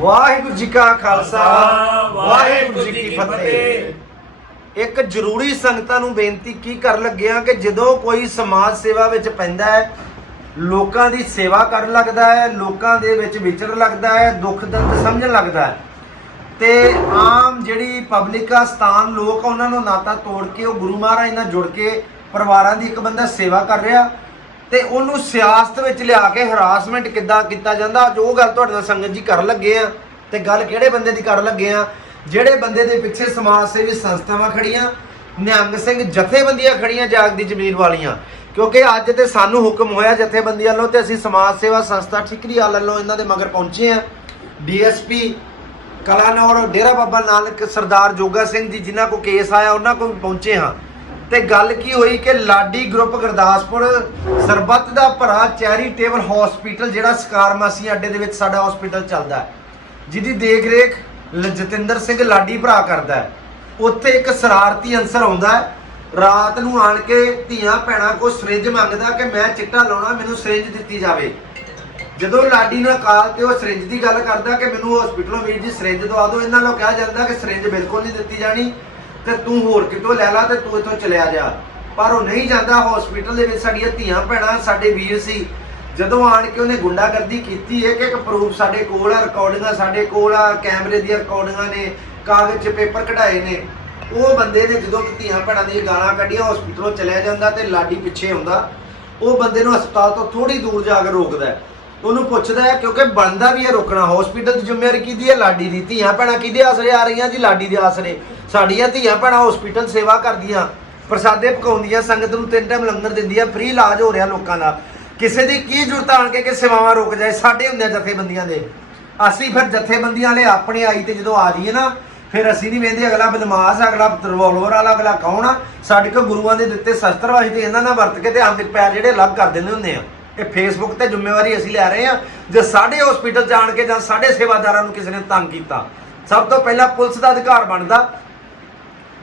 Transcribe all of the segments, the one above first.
ਵਾਹਿਗੁਰੂ ਜੀ ਕਾ ਖਾਲਸਾ ਵਾਹਿਗੁਰੂ ਜੀ ਕੀ ਫਤਿਹ। ਇੱਕ ਜ਼ਰੂਰੀ ਸੰਗਤਾਂ ਨੂੰ ਬੇਨਤੀ ਕੀ ਕਰਨ ਲੱਗਿਆ ਕਿ ਜਦੋਂ ਕੋਈ ਸਮਾਜ ਸੇਵਾ ਵਿੱਚ ਪੈਂਦਾ ਹੈ ਲੋਕਾਂ ਦੀ ਸੇਵਾ ਕਰਨ ਲੱਗਦਾ ਹੈ ਲੋਕਾਂ ਦੇ ਵਿੱਚ ਵਿਚਰ ਲੱਗਦਾ ਹੈ ਦੁੱਖ ਦਰਦ ਸਮਝਣ ਲੱਗਦਾ ਹੈ। ਤੇ ਆਮ ਜਿਹੜੀ ਪਬਲਿਕ ਆ ਸਥਾਨ ਲੋਕ ਉਹਨਾਂ ਨੂੰ ਨਾਤਾ ਤੋੜ ਕੇ ਉਹ ਗੁਰੂ ਮਹਾਰਾਜ ਨਾਲ ਜੁੜ ਕੇ ਪਰਿਵਾਰਾਂ ਦੀ ਇੱਕ ਬੰਦਾ ਸੇਵਾ ਕਰ ਰਿਹਾ। ਤੇ ਉਹਨੂੰ ਸਿਆਸਤ ਵਿੱਚ ਲਿਆ ਕੇ ਹਰਾਸਮੈਂਟ ਕਿੱਦਾਂ ਕੀਤਾ ਜਾਂਦਾ? ਅੱਜ ਉਹ ਗੱਲ ਤੁਹਾਡੇ ਨਾਲ ਸੰਗਤ ਜੀ ਕਰਨ ਲੱਗੇ ਆ ਤੇ ਗੱਲ ਕਿਹੜੇ ਬੰਦੇ ਦੀ ਕਰਨ ਲੱਗੇ ਆ? ਜਿਹੜੇ ਬੰਦੇ ਦੇ ਪਿੱਛੇ ਸਮਾਜ ਸੇਵੀ ਸੰਸਥਾਵਾਂ ਖੜੀਆਂ, ਨਿਹੰਗ ਸਿੰਘ ਜਥੇਬੰਦੀਆਂ ਖੜੀਆਂ ਜਾਗਦੀ ਜ਼ਮੀਨ ਵਾਲੀਆਂ। ਕਿਉਂਕਿ ਅੱਜ ਤੇ ਸਾਨੂੰ ਹੁਕਮ ਹੋਇਆ ਜਥੇਬੰਦੀਆਂ ਵੱਲੋਂ ਤੇ ਅਸੀਂ ਸਮਾਜ ਸੇਵਾ ਸੰਸਥਾ ਠਿਕਰੀ ਵਾਲ ਵੱਲੋਂ ਇਹਨਾਂ ਦੇ ਮਗਰ ਪਹੁੰਚੇ ਆ। ਡੀਐਸਪੀ ਕਲਾਨੌਰ ਡੇਰਾ ਬਾਬਾ ਨਾਨਕ ਸਰਦਾਰ ਜੋਗਾ ਸਿੰਘ ਜੀ, ਜਿਨ੍ਹਾਂ ਕੋ ਕੇਸ ਆਇਆ, ਉਹਨਾਂ ਕੋਲ ਪਹੁੰਚੇ ਹਾਂ। ਤੇ ਗੱਲ ਕੀ ਹੋਈ ਕਿ ਲਾਡੀ ਗਰੁੱਪ ਗੁਰਦਾਸਪੁਰ ਸਰਬੱਤ ਦਾ ਭਰਾ ਚੈਰੀਟੇਬਲ ਹਸਪੀਟਲ, ਜਿਹੜਾ ਸਕਾਰਮਾਸੀ ਅੱਡੇ ਦੇ ਵਿੱਚ ਸਾਡਾ ਹਸਪੀਟਲ ਚੱਲਦਾ ਹੈ, ਜਿਹਦੀ ਦੇਖ ਰੇਖ ਜਤਿੰਦਰ ਸਿੰਘ ਲਾਡੀ ਭਰਾ ਕਰਦਾ ਹੈ। ਉੱਥੇ ਇੱਕ ਸ਼ਰਾਰਤੀ ਅਨਸਰ ਆਉਂਦਾ ਹੈ। ਰਾਤ ਨੂੰ ਆਣ ਕੇ ਧੀਆਂ ਭੈਣਾਂ ਕੋ ਸਰਿੰਜ ਮੰਗਦਾ ਕਿ ਮੈਂ ਚਿੱਟਾ ਲਾਉਣਾ, ਮੈਨੂੰ ਸਰਿੰਜ ਦਿੱਤੀ ਜਾਵੇ। ਜਦੋਂ ਲਾਡੀ ਨਾਲ ਕਾਲ ਤੇ ਉਹ ਸਰਿੰਜ ਦੀ ਗੱਲ ਕਰਦਾ ਕਿ ਮੈਨੂੰ ਹਸਪੀਟਲੋਂ ਵੀਰ ਜੀ ਸਰਿੰਜ ਦਵਾ ਦਿਓ, ਇਹਨਾਂ ਨੂੰ ਕਿਹਾ ਜਾਂਦਾ ਕਿ ਸਰਿੰਜ ਬਿਲਕੁਲ ਨਹੀਂ ਦਿੱਤੀ ਜਾਣੀ। ਤੇ ਤੂੰ ਹੋਰ ਕਿਤੋਂ ਲੈ ਲਾ ਤੇ ਤੂੰ ਇੱਥੋਂ ਚਲਿਆ ਜਾ। ਪਰ ਉਹ ਨਹੀਂ ਜਾਂਦਾ ਹਸਪੀਟਲ ਦੇ ਵਿੱਚ ਸਾਡੀਆਂ ਧੀਆਂ ਭੈਣਾਂ, ਸਾਡੇ ਵੀਰ ਸੀ। ਜਦੋਂ ਆਣ ਕੇ ਉਹਨੇ ਗੁੰਡਾਗਰਦੀ ਕੀਤੀ ਹੈ ਕਿ ਇੱਕ ਪ੍ਰੂਫ ਸਾਡੇ ਕੋਲ ਆ ਰਿਕਾਰਡਿੰਗਾਂ ਸਾਡੇ ਕੋਲ ਆ, ਕੈਮਰੇ ਦੀਆਂ ਰਿਕਾਰਡਿੰਗਾਂ ਨੇ, ਕਾਗਜ਼ 'ਚ ਪੇਪਰ ਕਢਾਏ ਨੇ। ਉਹ ਬੰਦੇ ਨੇ ਜਦੋਂ ਧੀਆਂ ਭੈਣਾਂ ਦੀਆਂ ਗਾਲਾਂ ਕੱਢੀਆਂ ਹਸਪੀਟਲੋਂ ਚਲਿਆ ਜਾਂਦਾ ਤੇ ਲਾਡੀ ਪਿੱਛੇ ਆਉਂਦਾ। ਉਹ ਬੰਦੇ ਨੂੰ ਹਸਪਤਾਲ ਤੋਂ ਥੋੜੀ ਦੂਰ ਜਾ ਕੇ ਰੋਕਦਾ। ਉਹਨੂੰ ਪੁੱਛਦਾ ਹੈ ਕਿਉਂਕਿ ਬਣਦਾ ਵੀ ਹੈ ਰੋਕਣਾ। ਹਸਪੀਟਲ ਦੀ ਜ਼ਿੰਮੇਵਾਰੀ ਕਿਹਦੀ ਹੈ? ਲਾਡੀ ਦੀ ਧੀਆਂ ਭੈਣਾਂ ਕਿਹਦੇ ਆਸਰੇ ਆ ਰਹੀਆਂ ਜੀ? ਲਾਡੀ ਦੇ ਆਸਰੇ। ਸਾਡੀਆਂ ਧੀਆਂ ਭੈਣਾਂ ਹਸਪੀਟਲ ਸੇਵਾ ਕਰਦੀਆਂ। ਪ੍ਰਸਾਦੇ ਪਕਾਉਂਦੀਆਂ ਸੰਗਤ ਨੂੰ ਤਿੰਨ ਟਾਈਮ ਲੰਗਰ ਦਿੰਦੀਆਂ ਫ੍ਰੀ ਇਲਾਜ ਹੋ ਰਿਹਾ ਲੋਕਾਂ ਦਾ। ਕਿਸੇ ਦੀ ਕੀ ਜ਼ਰੂਰਤ ਆਣ ਕੇ ਕਿ ਸੇਵਾਵਾਂ ਰੁਕ ਜਾਏ ਸਾਡੇ ਹੁੰਦੇ ਆ ਜਥੇਬੰਦੀਆਂ ਦੇ। ਅਸੀਂ ਫਿਰ ਜਥੇਬੰਦੀਆਂ ਵਾਲੇ ਆਪਣੇ ਆਈ ਤੇ ਜਦੋਂ ਆ ਜਾਈਏ ਨਾ ਫਿਰ ਅਸੀਂ ਨਹੀਂ ਵੇਂਦੇ ਅਗਲਾ ਬਦਮਾਸ਼ ਆ, ਅਗਲਾ ਰਿਵੋਲਵਰ ਵਾਲਾ ਅਗਲਾ ਕੌਣ ਆ? ਸਾਡੇ ਕੋਲ ਗੁਰੂਆਂ ਦੇ ਦਿੱਤੇ ਸ਼ਸਤਰ ਵਾਸ਼ਤੇ ਇਹਨਾਂ ਨਾਲ ਵਰਤ ਕੇ ਤੇ ਆਂਦੇ ਪੈਰ ਜਿਹੜੇ ਅਲੱਗ ਕਰ ਦਿੰਦੇ ਹੁੰਦੇ ਆ। ਇਹ ਫੇਸਬੁੱਕ ਤੇ ਜ਼ਿੰਮੇਵਾਰੀ ਅਸੀਂ ਲੈ ਰਹੇ ਹਾਂ ਜੇ ਸਾਡੇ ਹਸਪੀਟਲ ਜਾਣ ਕੇ ਜਾਂ ਸਾਡੇ ਸੇਵਾਦਾਰਾਂ ਨੂੰ ਕਿਸੇ ਨੇ ਤੰਗ ਕੀਤਾ। ਸਭ ਤੋਂ ਪਹਿਲਾਂ ਪੁਲਿਸ ਦਾ ਅਧਿਕਾਰ ਬਣਦਾ।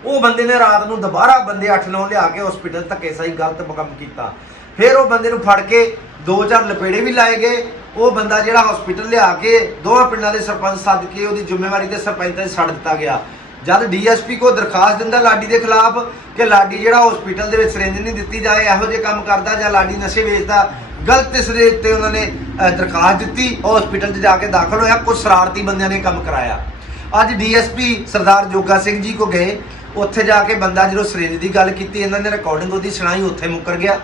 ਉਹ ਬੰਦੇ ਨੇ ਰਾਤ ਨੂੰ ਦੁਬਾਰਾ ਬੰਦੇ 8-9 ਲਿਆ ਕੇ ਹਸਪੀਟਲ ਧੱਕੇ ਸਹੀ ਗਲਤ ਕੰਮ ਕੀਤਾ। ਫਿਰ ਉਹ ਬੰਦੇ ਨੂੰ ਫੜ ਕੇ ਦੋ ਚਾਰ ਲਪੇੜੇ ਵੀ ਲਾਏ ਗਏ। ਉਹ ਬੰਦਾ ਜਿਹੜਾ ਹਸਪੀਟਲ ਲਿਆ ਕੇ ਦੋਵਾਂ ਪਿੰਡਾਂ ਦੇ ਸਰਪੰਚ ਸੱਦ ਕੇ ਉਹਦੀ ਜ਼ਿੰਮੇਵਾਰੀ ਤੇ ਸਰਪੰਚ ਤੇ ਛੱਡ ਦਿੱਤਾ ਗਿਆ। ਜਦ ਡੀਐਸਪੀ ਕੋ ਦਰਖਾਸਤ ਦਿੰਦਾ ਲਾਡੀ ਦੇ ਖਿਲਾਫ ਕਿ ਲਾਡੀ ਜਿਹੜਾ ਹਸਪੀਟਲ ਦੇ ਵਿੱਚ ਸਿਰਿੰਜ ਨਹੀਂ ਦਿੱਤੀ ਜਾਏ, ਇਹੋ ਜਿਹੇ ਕੰਮ ਕਰਦਾ ਜਾਂ ਲਾਡੀ ਨਸ਼ੇ ਵੇਚਦਾ ਗਲਤ ਇਸ ਦੇ ਉੱਤੇ ਉਹਨਾਂ ਨੇ ਦਰਖਾਸਤ ਦਿੱਤੀ ਹਸਪੀਟਲ 'ਚ ਜਾ ਕੇ ਦਾਖਲ ਹੋਇਆ ਕੁਝ ਸ਼ਰਾਰਤੀ ਬੰਦਿਆਂ ਨੇ ਕੰਮ ਕਰਾਇਆ। ਅੱਜ ਡੀਐਸਪੀ ਸਰਦਾਰ ਜੋਗਾ ਸਿੰਘ ਜੀ ਕੋ ਗਏ, ਉੱਥੇ ਜਾ ਕੇ ਬੰਦਾ ਜਦੋਂ ਸਿਰਿੰਜ ਦੀ ਗੱਲ ਕੀਤੀ, ਇਹਨਾਂ ਨੇ ਰਿਕਾਰਡਿੰਗ ਉਹਦੀ ਸੁਣਾਈ, ਉੱਥੇ ਮੁੱਕਰ ਗਿਆ।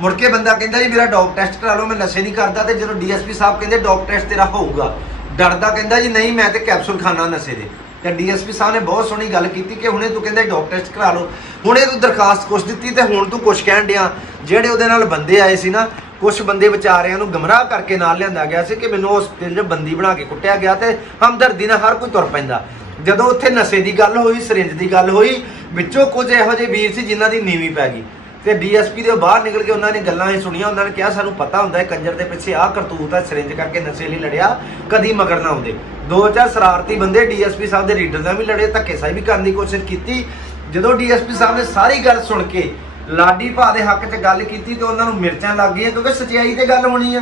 ਮੁੜ ਕੇ ਬੰਦਾ ਕਹਿੰਦਾ ਜੀ, ਮੇਰਾ ਡੌਪ ਟੈਸਟ ਕਰਾ ਲਓ, ਮੈਂ ਨਸ਼ੇ ਨਹੀਂ ਕਰਦਾ, ਤੇ ਜਦੋਂ ਡੀਐਸਪੀ ਸਾਹਿਬ ਕਹਿੰਦੇ ਡੌਪ ਟੈਸਟ ਤੇਰਾ ਹੋਊਗਾ। ਡਰਦਾ ਕਹਿੰਦਾ ਜੀ, ਨਹੀਂ, ਮੈਂ ਤੇ ਕੈਪਸੂਲ ਖਾਣਾ ਨਸ਼ੇ ਦੇ। ਤੇ ਡੀਐਸਪੀ ਸਾਹਿਬ ਨੇ ਬਹੁਤ ਸੋਹਣੀ ਗੱਲ ਕੀਤੀ ਕਿ ਹੁਣੇ ਤੂੰ ਕਹਿੰਦਾ ਡੌਪ ਟੈਸਟ ਕਰਾ ਲਓ। ਹੁਣੇ ਤੂੰ ਦਰਖਾਸਤ ਕੁਛ ਦਿੱਤੀ ਤੇ ਹੁਣ ਤੂੰ ਕੁਛ ਕਹਿਣ ਡਿਆ। ਜਿਹੜੇ ਉਹਦੇ ਨਾਲ ਬੰਦੇ ਆਏ ਸੀ ਨਾ ਕੁਝ ਬੰਦੇ ਵਿਚਾਰਿਆਂ ਨੂੰ ਗਮਰਾਹ ਕਰਕੇ ਨਾਲ ਲਿਆਂਦਾ ਗਿਆ ਸੀ ਕਿ ਮੈਨੂੰ ਹਸਪੀਟਲ 'ਚ ਬੰਦੀ ਬਣਾ ਕੇ ਕੁੱਟਿਆ ਗਿਆ ਤੇ ਹਮਦਰਦੀ ਨਾਲ ਹਰ ਕੋਈ ਤੁਰ ਪੈਂਦਾ। ਜਦੋਂ ਉੱਥੇ ਨਸ਼ੇ ਦੀ ਗੱਲ ਹੋਈ, ਸਰਿੰਜ ਦੀ ਗੱਲ ਹੋਈ, ਵਿੱਚੋਂ ਕੁਝ ਇਹੋ ਜਿਹੇ ਵੀਰ ਸੀ ਜਿਨ੍ਹਾਂ ਦੀ ਨੀਵੀਂ ਪੈ ਗਈ। ਤੇ ਡੀਐਸਪੀ ਦੇ ਬਾਹਰ ਨਿਕਲ ਕੇ ਉਹਨਾਂ ਨੇ ਗੱਲਾਂ ਹੀ ਸੁਣੀਆਂ, ਉਹਨਾਂ ਨੇ ਕਿਹਾ, ਸਾਨੂੰ ਪਤਾ ਹੁੰਦਾ ਹੈ ਕੰਜਰ ਦੇ ਪਿੱਛੇ ਆਹ ਕਰਤੂਤ ਹੈ ਸਰਿੰਜ ਕਰਕੇ ਨਸ਼ੇ ਲਈ ਲੜਿਆ, ਕਦੀ ਮਗਰ ਨਾ ਆਉਂਦੇ। ਦੋ ਚਾਰ ਸ਼ਰਾਰਤੀ ਬੰਦੇ ਡੀਐਸਪੀ ਸਾਹਿਬ ਦੇ ਲੀਡਰ ਨਾਲ ਵੀ ਲੜੇ ਧੱਕੇ ਸਾਈ ਵੀ ਕਰਨ ਦੀ ਕੋਸ਼ਿਸ਼ ਕੀਤੀ। ਜਦੋਂ ਡੀਐਸਪੀ ਸਾਹਿਬ ਨੇ ਸਾਰੀ ਗੱਲ ਸੁਣ ਕੇ ਲਾਡੀ ਭਾ ਦੇ ਹੱਕ 'ਚ ਗੱਲ ਕੀਤੀ ਤੇ ਉਹਨਾਂ ਨੂੰ ਮਿਰਚਾਂ ਲੱਗ ਗਈਆਂ, ਕਿਉਂਕਿ ਸਚਾਈ ਤੇ ਗੱਲ ਹੋਣੀ ਆ।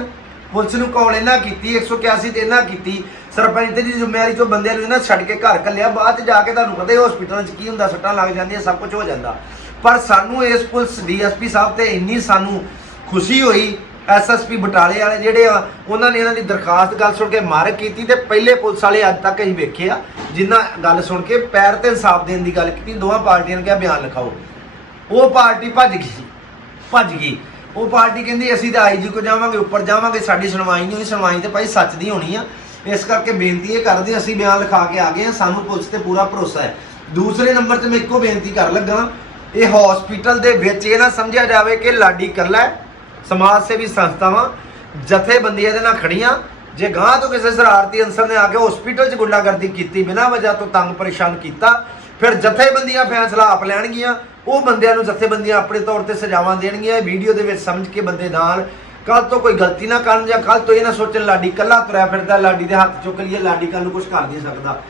ਪੁਲਿਸ ਨੂੰ ਕਾਲ ਇਹਨਾਂ ਕੀਤੀ 181 ਤੇ ਇਹਨਾਂ ਕੀਤੀ। ਸਰਪੰਚ ਦੀ ਜ਼ਿੰਮੇਵਾਰੀ ਤੋਂ ਬੰਦਿਆਂ ਨੂੰ ਇਹਨਾਂ ਛੱਡ ਕੇ ਘਰ ਘੱਲਿਆ, ਬਾਅਦ ਚ ਜਾ ਕੇ ਤੁਹਾਨੂੰ ਪਤਾ ਹੀ ਹਸਪੀਟਲਾਂ 'ਚ ਕੀ ਹੁੰਦਾ, ਸੱਟਾਂ ਲੱਗ ਜਾਂਦੀਆਂ, ਸਭ ਕੁਝ ਹੋ ਜਾਂਦਾ। ਪਰ ਸਾਨੂੰ ਇਸ ਪੁਲਿਸ ਡੀਐਸਪੀ ਸਾਹਿਬ ਤੇ ਇੰਨੀ ਸਾਨੂੰ ਖੁਸ਼ੀ ਹੋਈ ਐਸਐਸਪੀ ਬਟਾਲੇ ਵਾਲੇ ਜਿਹੜੇ ਆ, ਉਹਨਾਂ ਨੇ ਇਹਨਾਂ ਦੀ ਦਰਖਾਸਤ ਗੱਲ ਸੁਣ ਕੇ ਮਾਰਕ ਕੀਤੀ ਤੇ ਪਹਿਲੇ ਪੁਲਿਸ ਵਾਲੇ ਅੱਜ ਤੱਕ ਅਸੀਂ ਵੇਖੇ ਆ ਜਿਨ੍ਹਾਂ ਗੱਲ ਸੁਣ ਕੇ ਪੈਰ ਤੇ ਇਨਸਾਫ ਦੇਣ ਦੀ ਗੱਲ ਕੀਤੀ, ਦੋਵਾਂ ਪਾਰਟੀਆਂ ਨੇ ਕਿਹਾ, ਬਿਆਨ ਲਿਖਾਓ। ਉਹ ਪਾਰਟੀ ਭੱਜ ਗਈ ਭੱਜ ਗਈ। ਉਹ ਪਾਰਟੀ ਕਹਿੰਦੀ, ਅਸੀਂ ਤਾਂ ਆਈਜੀ ਕੋ ਜਾਵਾਂਗੇ, ਉੱਪਰ ਜਾਵਾਂਗੇ, ਸਾਡੀ ਸੁਣਵਾਈ ਨਹੀਂ ਹੋਈ, ਸੁਣਵਾਈ ਤੇ ਭਾਈ ਸੱਚ ਦੀ ਹੋਣੀ ਆ। ਇਸ ਕਰਕੇ ਬੇਨਤੀ ਇਹ ਕਰਦੇ ਅਸੀਂ ਬਿਆਨ ਲਿਖਾ ਕੇ ਆ ਗਏ ਆ ਸਾਨੂੰ ਪੁਲਿਸ ਤੇ ਪੂਰਾ ਭਰੋਸਾ ਹੈ। ਦੂਸਰੇ ਨੰਬਰ ਤੇ ਮੈਂ ਇੱਕੋ ਬੇਨਤੀ ਕਰ ਲੱਗਾ ਇਹ ਹਸਪੀਟਲ ਦੇ ਵਿੱਚ ਇਹ ਨਾ ਸਮਝਿਆ ਜਾਵੇ ਕਿ ਲਾਡੀ ਕੱਲਾ ਸਮਾਜ ਸੇਵੀ ਸੰਸਥਾਵਾਂ, ਜਥੇਬੰਦੀਆਂ ਦੇ ਨਾਲ ਖੜੀਆਂ। ਜੇ ਗਾਂ ਤੋਂ ਕਿਸੇ ਸ਼ਰਾਰਤੀ ਅਨਸਰ ਨੇ ਆ ਕੇ ਹਸਪੀਟਲ 'ਚ ਗੁੰਡਾਗਰਦੀ ਕੀਤੀ, ਬਿਨਾਂ ਵਜ੍ਹਾ ਤੋਂ ਤੰਗ ਪਰੇਸ਼ਾਨ ਕੀਤਾ, ਫਿਰ ਜਥੇਬੰਦੀਆਂ ਫੈਸਲਾ ਆਪ ਲੈਣਗੀਆਂ। ਉਹ ਬੰਦਿਆਂ ਨੂੰ ਜਥੇਬੰਦੀਆਂ ਆਪਣੇ ਤੌਰ ਤੇ ਸਜ਼ਾਵਾਂ ਦੇਣਗੀਆਂ, ਇਹ ਵੀਡੀਓ ਦੇ ਵਿੱਚ ਸਮਝ ਕੇ ਬੰਦੇ ਨਾਲ ਕੱਲ ਤੋਂ ਕੋਈ ਗਲਤੀ ਨਾ ਕਰਨ ਜਾਂ ਕੱਲ ਤੋਂ ਇਹ ਨਾ ਸੋਚਣ ਲਾਡੀ ਕੱਲਾ ਤੁਰਿਆ ਫਿਰਦਾ, ਲਾਡੀ ਦੇ ਹੱਥ ਚੁੱਕ ਲਈਏ, ਲਾਡੀ ਕੱਲ ਨੂੰ ਕੁਝ ਕਰ ਨਹੀਂ ਸਕਦਾ।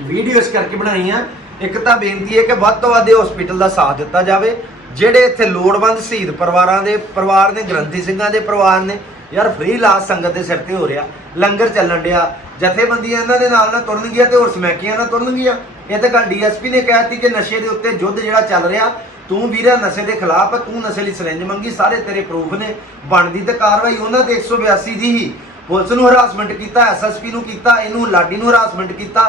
ਵੀਡੀਓ ਇਸ ਕਰਕੇ ਬਣਾਈ ਆ। ਇੱਕ ਤਾਂ ਬੇਨਤੀ ਹੈ ਕਿ ਵੱਧ ਤੋਂ ਵੱਧ ਹਸਪੀਟਲ ਦਾ ਸਾਥ ਦਿੱਤਾ ਜਾਵੇ। ਜਿਹੜੇ ਇੱਥੇ ਲੋੜਵੰਦ ਸ਼ਹੀਦ ਪਰਿਵਾਰਾਂ ਦੇ ਪਰਿਵਾਰ ਨੇ, ਗ੍ਰੰਥੀ ਸਿੰਘਾਂ ਦੇ ਪਰਿਵਾਰ ਨੇ, ਯਾਰ ਫ੍ਰੀ ਇਲਾਜ ਸੰਗਤ ਦੇ ਸਿਰ ਤੇ ਹੋ ਰਿਹਾ। ਲੰਗਰ ਚੱਲਣ ਡਿਆ। ਜਥੇਬੰਦੀਆਂ ਇਹਨਾਂ ਦੇ ਨਾਲ ਨਾਲ ਤੁਰਨਗੀਆਂ ਤੇ ਹੋਰ ਸਮੈਕੀਆਂ ਨਾਲ ਤੁਰਨਗੀਆਂ। ਇਹ ਤਾਂ ਗੱਲ ਡੀਐਸਪੀ ਨੇ ਕਹਿਤੀ ਕਿ ਨਸ਼ੇ ਦੇ ਉੱਤੇ ਯੁੱਧ ਜਿਹੜਾ ਚੱਲ ਰਿਹਾ, ਤੂੰ ਵੀਰਾ ਨਸ਼ੇ ਦੇ ਖਿਲਾਫ ਤੂੰ ਨਸ਼ੇ ਲਈ ਸਰੰਜ ਮੰਗੀ, ਸਾਰੇ ਤੇਰੇ ਪ੍ਰੂਫ ਨੇ, ਬਣਦੀ ਤੇ ਕਾਰਵਾਈ ਉਹਨਾਂ ਤੇ 182 ਦੀ ਹੀ। ਪੁਲਿਸ ਨੂੰ ਹਰਾਸਮੈਂਟ ਕੀਤਾ ਐਸਐਸਪੀ ਨੂੰ ਕੀਤਾ, ਇਹਨੂੰ ਲਾਡੀ ਨੂੰ ਹਰਾਸਮੈਂਟ ਕੀਤਾ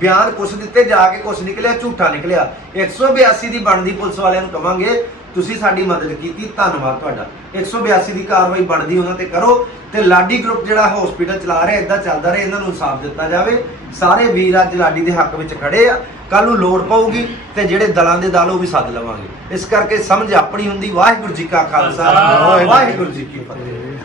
ਬਿਆਨ ਕੁਛ ਦਿੱਤੇ ਜਾ ਕੇ ਕੁਛ ਨਿਕਲਿਆ ਝੂਠਾ ਨਿਕਲਿਆ। 182 ਦੀ ਬਣਦੀ ਪੁਲਿਸ ਵਾਲਿਆਂ ਨੂੰ ਕਵਾਂਗੇ ਤੁਸੀਂ ਸਾਡੀ ਮਦਦ ਕੀਤੀ ਧੰਨਵਾਦ ਤੁਹਾਡਾ। 182 ਦੀ ਕਾਰਵਾਈ ਬਣਦੀ ਉਹਨਾਂ ਤੇ ਕਰੋ। ਤੇ ਲਾਡੀ ਗਰੁੱਪ ਜਿਹੜਾ ਹਸਪੀਟਲ ਚਲਾ ਰਿਹਾ ਇਦਾਂ ਚੱਲਦਾ ਰਹੇ ਇਹਨਾਂ ਨੂੰ ਇਨਸਾਫ ਦਿੱਤਾ ਜਾਵੇ। ਸਾਰੇ ਵੀਰ ਅੱਜ ਲਾਡੀ ਦੇ ਹੱਕ ਵਿੱਚ ਖੜੇ ਆ। ਕੱਲ ਨੂੰ ਲੋੜ ਪਊਗੀ ਤੇ ਜਿਹੜੇ ਦਲਾਂ ਦੇ ਦਲ ਉਹ ਵੀ ਸੱਦ ਲਵਾਂਗੇ। ਇਸ ਕਰਕੇ ਸਮਝ ਆਪਣੀ ਹੁੰਦੀ। ਵਾਹਿਗੁਰੂ ਜੀ ਕਾ ਖਾਲਸਾ। ਵਾਹਿਗੁਰੂ ਜੀ ਕੀ ਫਤਿਹ।